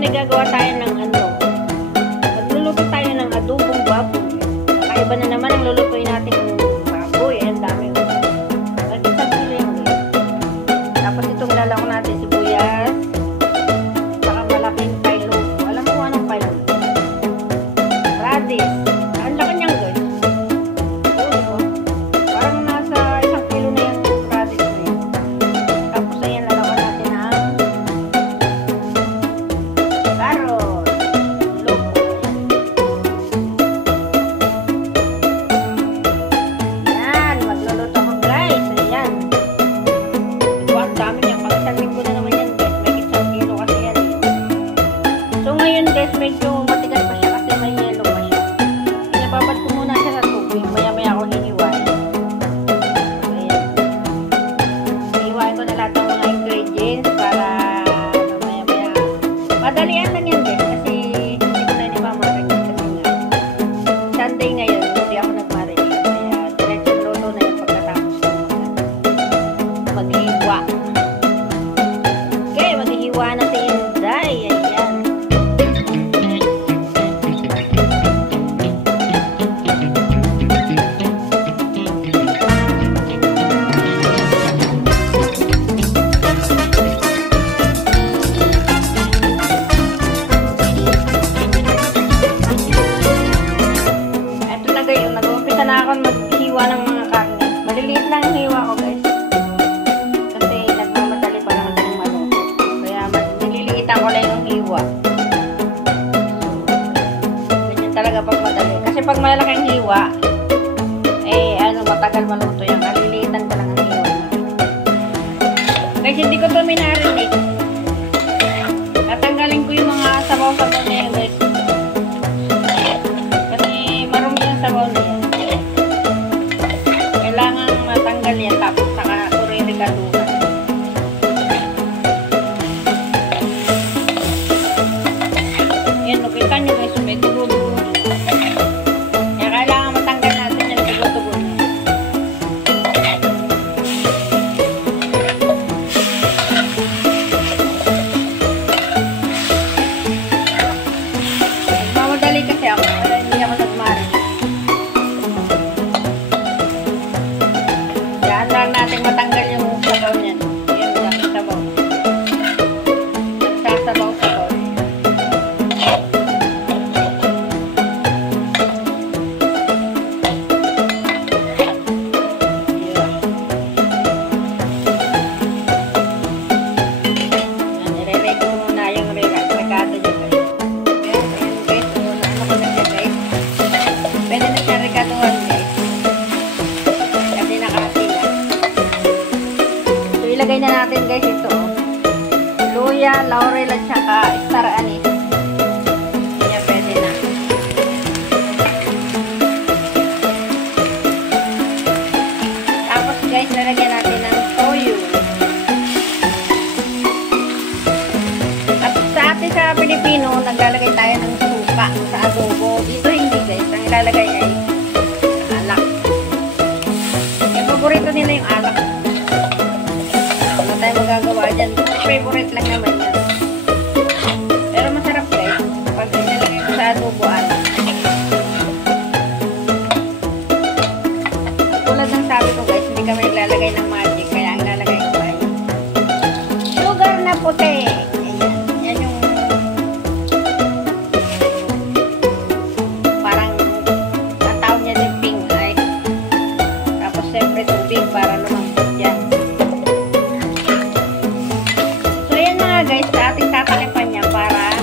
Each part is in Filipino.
nagagawa tayo ng ano. Magluluto tayo ng adobong baboy. Kakaiba na naman ang lulutuin natin ng baboy. Ang dami. Isang kilo yan. Tapos itong lalako natin sibuyas. Saka malaking pailoko. Alam mo anong pailoko? Radish. Ang laki niyang guys. Oo. Parang nasa isang kilo na yung radish na yun. Tapos ayan lalako natin ang carrot. Loko. Yan. Magluluto ko guys. Ayan. Ang dami niya. Pag isang linggo na naman yan guys. May isang kilo kasi yan. So ngayon guys, medyo matigas pa siya kasi may yellow pa siya. Pinababad ko muna siya sa tubig. Maya-maya ako hiniwain. Ayan. Hiniwain ko na lahat ng mga ingredients para maya-maya. Madalian lang yan guys kasi hindi ko na inimamaragin kasi nga. Sunday ngayon, hindi ako nagmaragin. Kaya diretso luto na yung pagkatapos ko maghiwa. Okay, maghihiwa na si Inday. Ayan. Ito na guys, nag-umpisa na ako maghiwa ng mga karne. Maliliit lang ang hiwa ko guys. Kasi nagmamadali pa naman din maluto. Kaya nililiitan ko lang yung hiwa. Ganyan talaga pag madali. Kasi pag malaking hiwa, matagal maluto yan. Naliliitan ko lang ang hiwa. Guys, hindi ko ito minarinig. Tatanggalin ko yung mga sabaw-sabaw na yan guys. Kasi marumi yung sabaw na yan. Kailangan matanggal yan tapos saka kuririgaduhan. Yan, nakita nyo guys, may tubo-tubo. Kaya kailangan matanggal natin yan tubo-tubo. Mamadali kasi ako, kaya hindi ako nagmarin. Diyan lang natin matanggal yung sabaw niyan. Yan, yung sabaw. Nagsasabaw-sabaw. Yan, nire-ready ko muna yung rekado niya guys. Ayan guys, ano ko na siya guys. Pwede na siya rekaduhan guys. Kasi nakati na. So ilagay na natin guys ito. Luya, laurel at saka star anise. Kaya pwede na. Tapos guys, lalagyan natin ng toyo. At sa atin sa Pilipino, naglalagay tayo ng suka sa adobo. Dito hindi guys. Ang ilalagay ay alak. Yung paborito nila yung alak. Wala tayo magagawa dyan. Favorite lang naman yan. Pero masarap guys. Pag ilalagay ko sa adobo alak. Tulad ng sabi ko guys, hindi kami naglalagay ng magic. Kaya ang lalagay ko ay sugar na puti. Ayan. Yan yung parang ang tawag niya din pink ay. Tapos siyempre tubig para lumambot yan. So yan mga guys, sa ating tatakipan yan para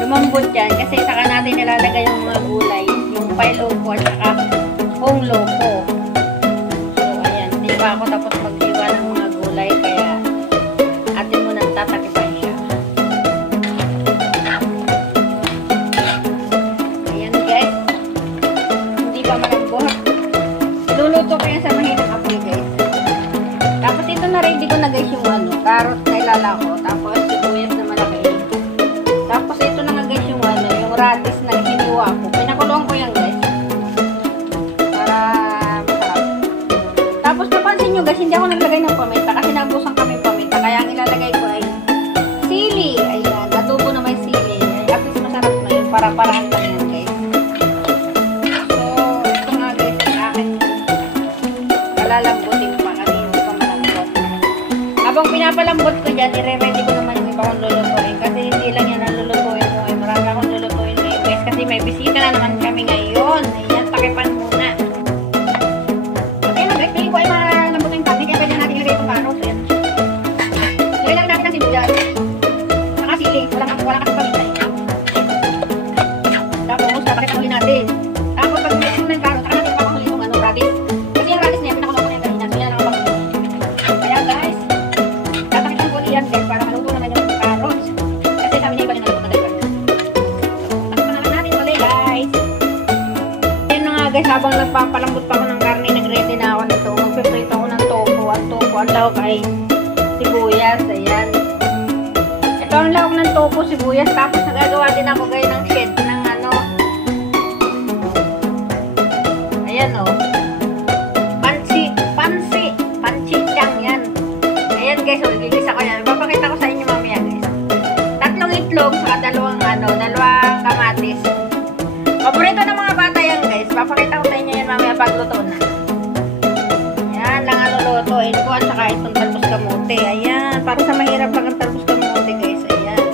lumambot yan. Kasi saka natin nilalagay yung mga gulay. Yung pailoko at saka kung loko. So ayan, hindi pa ako tapos maghiwa ng mga gulay. Kaya atin mo nang tatakipan siya. Ayan guys. Hindi pa malambot. Luluto ko yan sa mahinang apoy guys. Tapos ito na ready ko na guys yung carrot na ilalako. Tapos sibuyas na malaki. Tapos ito na nga guys yung yung radish na hiniwa ko. Pinakulong ko yan guys. Para masarap. Tapos napansin nyo guys, hindi ako naglagay ng paminta kasi nabusan kami paminta. Kaya ang ilalagay ko ay sili. para-paraan lang yan guys. So, ito nga guys, ang akin palalambutin pa kasi hindi pa malambot. Habang pinapalambot ko dyan, i-ready ko naman yung iba kong lulutuin. Kasi hindi lang yan ang lulutuin ko. Ay, marami akong lulutuin ngayon guys. Kasi may bisita na naman kami ngayon. Ayan, takipan muna. Okay na guys, feeling ko ay malambutin kami. Kaya pwede natin ilagay itong carrots. Ayan. Lagay lang natin ang sibuyas. Saka sili. Wala kasi paminta. Tapos, tapos ulit natin. Tapos, pag mix mo ng carrots, saka natin papakuli itong radish. Kasi yung radish niya, pinakulo ko na yung kanina. So, yan ang papakuli. Kaya guys, tatakitan ko yan guys para maluto naman yung carrots. Kasi sabi niya iba din naluto na guys. So, takitan naman natin ulit guys. Yan na nga guys, habang nagpapalambot pa ako ng karne, nag-ready na ako nito. Magpiprito ako ng tofu. Ang tofu, ang lawak ay sibuyas. Ayan. Ito ang lawak ng tofu, sibuyas. Tapos nagagawa din ako guys ng shed ng ano. Ayan o. Pansit yan. Ayan guys, o, gigisa ko yan. Papakita ko sa inyo mamaya guys. 3 itlog, saka dalawang kamatis. Paborito ng mga bata yan guys. Papakita ko sa inyo yan mamaya pagluto na. Yan lang ang lulutuin ko at saka itong talbos kamote. Ayan, para sa mahirap lang ang talbos kamote guys. Ayan.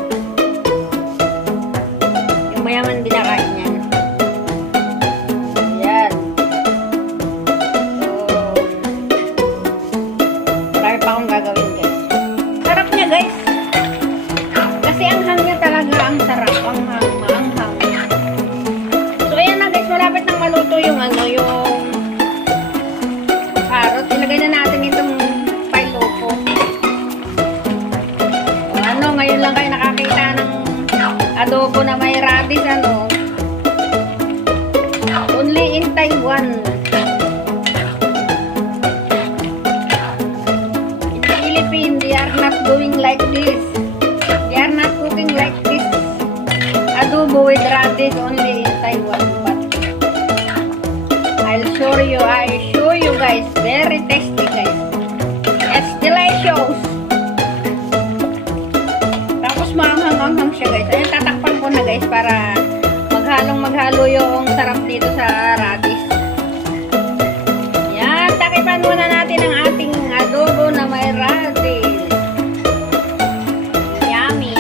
Yung mayaman binakain yan. Ayan. So, marami pa akong gagawin guys. Sarap niya guys. Kasi ang hang niya talaga ang sarap. Ang hang, maanghang. So ayan na guys, malapit nang maluto yung yung carrot. Ilagay na natin itong pailoko. O ngayon lang kayo nakakita ng adobo na may radish only in Taiwan. In the Philippines, they are not doing like this. They are not cooking like this. Adobo with radish only in Taiwan. But I'll show you guys. Very tasty guys. It's delicious. Tapos maanghang-anghang siya guys. Ayun, tatakpan ko na guys para maghalo yung sarap dito sa radish. Yan, takipan muna natin ang ating adobo na may radish. Yummy.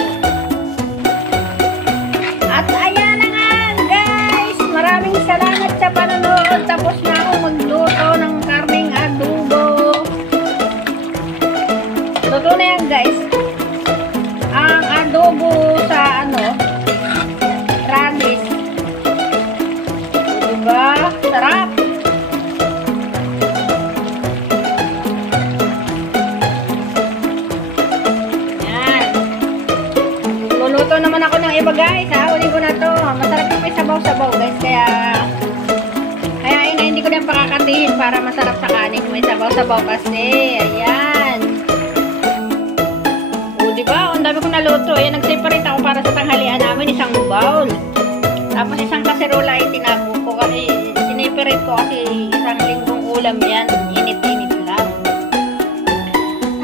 At ayan na nga guys. Maraming salamat sa panonood. Tapos na ako magluto ng karning adobo. Luto na yan guys. Ang adobo sa radish. Diba? Sarap. Yan. Luluto naman ako ng iba guys ha. Uling ko na to. Masarap yung may sabaw-sabaw guys. Kaya hindi ko na pakakatihin para masarap sa kanin. May sabaw-sabaw kasi. Ayan. O diba? Ang dami ko naluto. Ayan, nag-separate ako para sa tanghalian namin. Isang bowl. Tapos isang kaserola ay tinago ko kasi sineperate ko kasi isang linggong ulam yan. Init-init lang.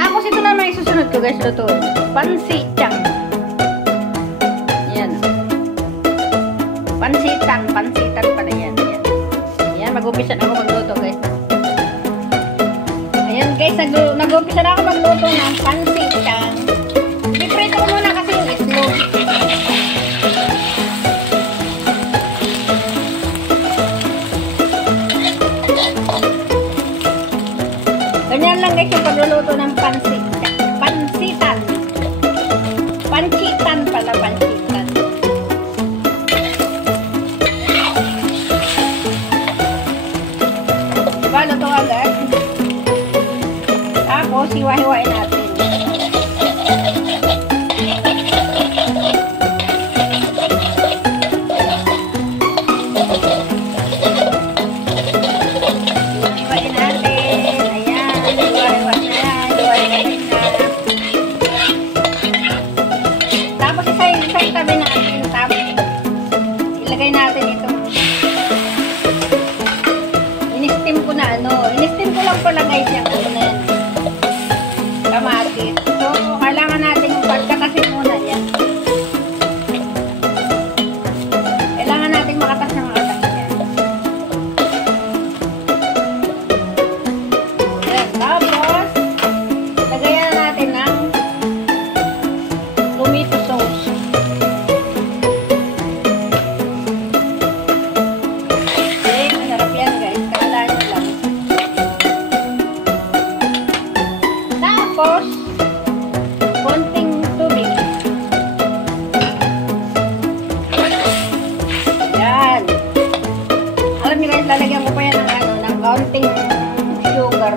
Tapos ito na may susunod ko guys, luto. Pansitan. Yan. Pansitan pala yan. Yan, mag-umpisa na ako magluto guys. Ayan guys, nag-umpisa na ako magluto ng pansitan. Iprito ko muna kasi yung itlog. Ganyan lang guys yung pagluluto ng pansitan. Pancitan pala, pancitan. Diba, luto agad. Tapos, hiwa-hiwain natin. Ilagay natin itong in-steam ko na in-steam ko lang pala guys yung na yan, kamatis. So kailangan natin yung pagkatasin muna yan.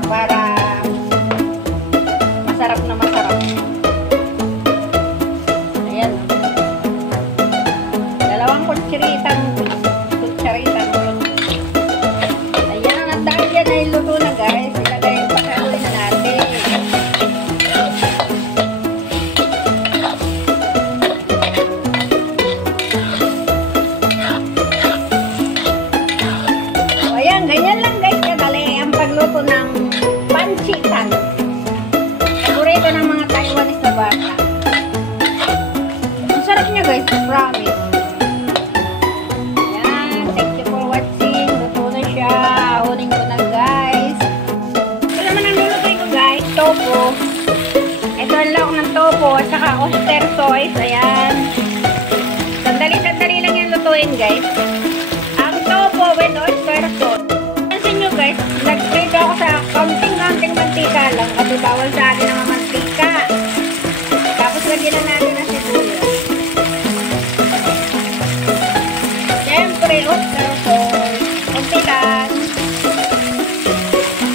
para masarap na masarap. Ayan. Dalawang kutsaritang ayan, at dahil yan ay luto na guys, ilagay yung pakaluin na natin. So ayan, ganyan lang guys kadali ang pagluto ng pancitang. Paborito ng mga Taiwanese na bata. Ang sarap niya guys, promise. Ayan, thank you for watching. Luto na siya. Hunin ko na guys. Ito naman ang lulutuin ko guys, tofu. Ito ang lawak ng tofu at saka oyster sauce. Ayan. Sandali-sandali lang yung lutuin guys. Ang tofu with oyster sauce. Pansin nyo guys, nag-trade ako sa kaunting-kaunting mantika lang kasi bawal sa akin ang mantika. Tapos lagyan na natin na sibuyas. Siyempre, oyster sauce. Kunti lang.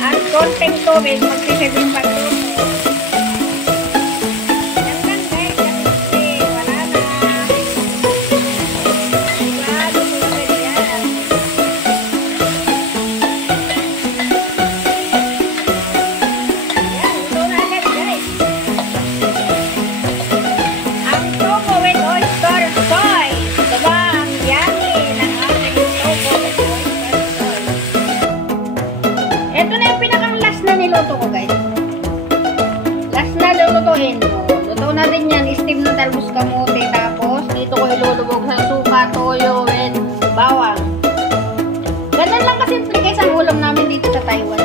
At konting tubig, magsisilbing pagluto. Yan lang guys, kasi wala na. Sigurado ko na yan. Yan, luto na agad guys. Ang tofu with oyster sauce. Diba ang yummy ng ating tofu with oyster sauce. Ito na yung pinakang last na niluto ko guys. Last na lulutuin mo. Luto na rin yan. Steam ng talbos kamote. Tapos dito ko ilulubog sa suka, toyo, and bawang. Ganun lang kasimple guys ang ulam namin dito sa Taiwan.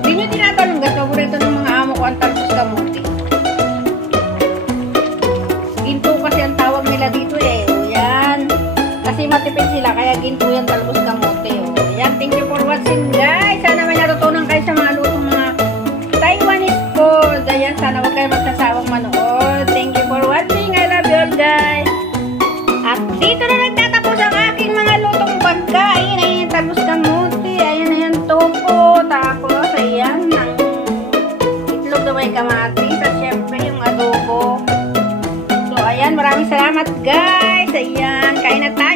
Hindi nyo tinatanong guys. Paborito ng mga amo ko ang talbos kamote. Ginto kasi ang tawag nila dito eh. O yan. Kasi matipid sila kaya ginto yan talbos kamote. O yan. Thank you for watching guys. Sana may natutunan kayo sa mga lutong mga Taiwanese food. Ayan. Sana huwag kayo magsasawang manood. Thank you for watching. I love you all guys. At dito na nagtatapos ang aking mga lutong pagkain. Ayan. Talbos kamote. Ayan. Ayan. Tofu. Tapos ayan. Ang itlog na may kamatis. At syempre yung adobo. So, ayan. Maraming salamat, guys. Ayan. Kain na tayo.